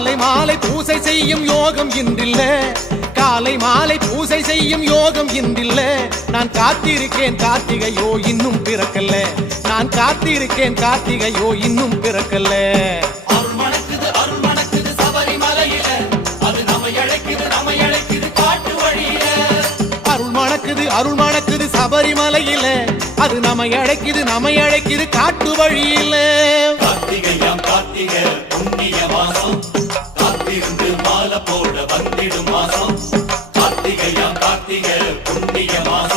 காலை மாலை பூசை செய்யும் யோகம் இன்றில்ல, காலை மாலை பூசை செய்யும் யோகம் இன்றில்ல. நான் காத்திருக்கேன் கார்த்திகையோ இன்னும் பிறக்கல்ல, நான் காத்திருக்கேன் கார்த்திகையோ இன்னும் பிறக்கல்ல. அருள் மணக்குது அருள் மணக்குது சபரிமலையில, அது நம்மை அழைக்குது நம்மை அழைக்குது காட்டு வழியில. அருள் மணக்குது அருள் மணக்குது சபரிமலையில, அது நம்மை அழைக்குது நம்மை அழைக்குது காட்டு வழியில. கார்த்திகையாம் கார்த்திகை புண்ணிய மாசம், காத்திருந்து மாலை போட வந்திடும் மாசம். கார்த்திகையாம் கார்த்திகை புண்ணிய மாசம்.